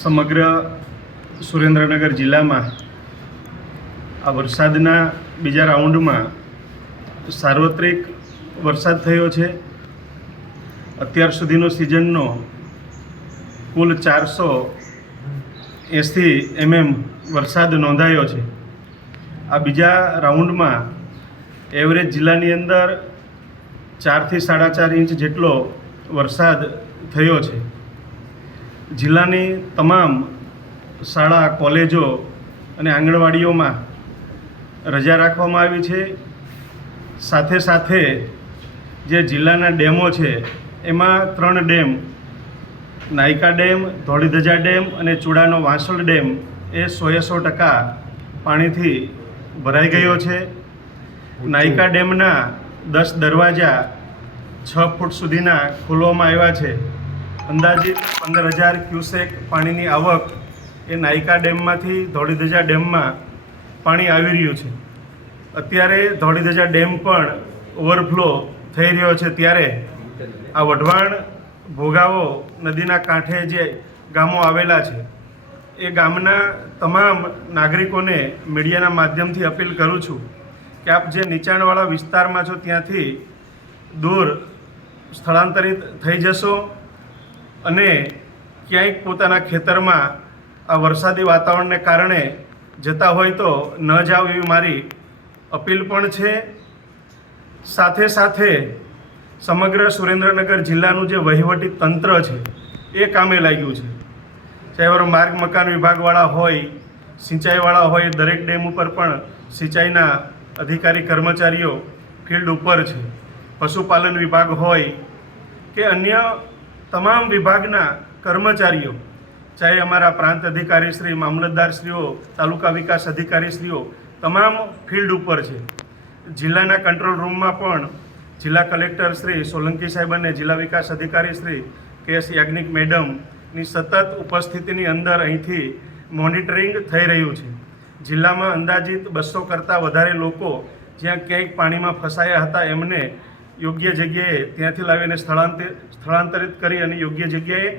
સમગ્ર સુરેન્દ્રનગર જિલ્લામાં આ વરસાદના બીજા રાઉન્ડમાં સાર્વત્રિક વરસાદ થયો છે. અત્યાર સુધીનો સિઝનનો કુલ 480 mm વરસાદ નોંધાયો છે. આ બીજા રાઉન્ડમાં એવરેજ જિલ્લાની અંદર 4 થી 4.5 ઇંચ જેટલો વરસાદ થયો છે. જિલ્લાની તમામ શાળા, કોલેજો અને આંગણવાડીઓમાં રજા રાખવામાં આવી છે. સાથે સાથે જે જિલ્લાના ડેમો છે એમાં 3 ડેમ, નાયકા ડેમ, ધોળીધજા ડેમ અને ચૂડાનો વાંસળ ડેમ એ 100% પાણીથી ભરાઈ ગયો છે. નાયકા ડેમના 10 દરવાજા 6 ફૂટ સુધીના ખોલવામાં આવ્યા છે. અંદાજિત 15,000 ક્યુસેક પાણીની આવક એ નાયકા ડેમમાંથી ધોળીધજા ડેમમાં પાણી આવી રહ્યું છે. અત્યારે ધોળીધજા ડેમ પણ ઓવરફ્લો થઈ રહ્યો છે. ત્યારે આ વઢવાણ, ભોગાવો નદીના કાંઠે જે ગામો આવેલા છે એ ગામના તમામ નાગરિકોને મીડિયાના માધ્યમથી અપીલ કરું છું કે આપ જે નીચાણવાળા વિસ્તારમાં છો ત્યાંથી દૂર સ્થળાંતરિત થઈ જશો અને ક્યાંક પોતાના ખેતરમાં આ વરસાદી વાતાવરણને કારણે જતા હોય તો ન જાઓ એવી મારી અપીલ પણ છે. સાથે સાથે સમગ્ર સુરેન્દ્રનગર જિલ્લાનું જે વહીવટી તંત્ર છે એ કામે લાગ્યું છે. ચાહે માર્ગ મકાન વિભાગવાળા હોય, સિંચાઈવાળા હોય, દરેક ડેમ ઉપર પણ સિંચાઈના અધિકારી કર્મચારીઓ ફિલ્ડ ઉપર છે. પશુપાલન વિભાગ હોય કે અન્ય તમામ વિભાગના કર્મચારીઓ, ચાહે અમારા પ્રાંત અધિકારીશ્રી, મામલતદારશ્રીઓ, તાલુકા વિકાસ અધિકારીશ્રીઓ તમામ ફિલ્ડ ઉપર છે. જિલ્લાના કંટ્રોલ રૂમમાં પણ જિલ્લા કલેક્ટર શ્રી સોલંકી સાહેબ અને જિલ્લા વિકાસ અધિકારી શ્રી કે.એસ. યાજ્ઞિક મેડમની સતત ઉપસ્થિતિની અંદર અહીંથી મોનિટરિંગ થઈ રહ્યું છે. જિલ્લામાં અંદાજિત 200 કરતાં વધારે લોકો જ્યાં ક્યાંક પાણીમાં ફસાયા હતા એમને યોગ્ય જગ્યાએ ત્યાંથી લાવીને સ્થળાંતરિત કરી અને યોગ્ય જગ્યાએ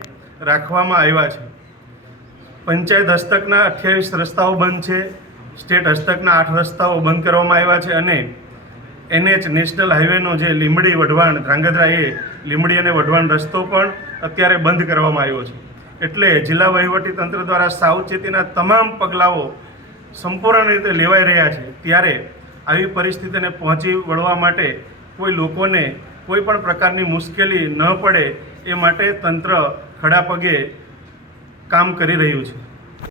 રાખવામાં આવ્યા છે. પંચાયત હસ્તકના 28 રસ્તાઓ બંધ છે. સ્ટેટ હસ્તકના 8 રસ્તાઓ બંધ કરવામાં આવ્યા છે અને NH નેશનલ હાઈવેનો જે લીંબડી વઢવાણ ધ્રાંગધ્રા એ લીંબડી અને વઢવાણ રસ્તો પણ અત્યારે બંધ કરવામાં આવ્યો છે. એટલે જિલ્લા વહીવટી તંત્ર દ્વારા સાવચેતીના તમામ પગલાઓ સંપૂર્ણ રીતે લેવાઈ રહ્યા છે. ત્યારે આવી પરિસ્થિતિને પહોંચી વળવા માટે કોઈ લોકોને કોઈ પણ પ્રકારની મુશ્કેલી ન પડે એ માટે તંત્ર ખડા પગે કામ કરી રહ્યું છે.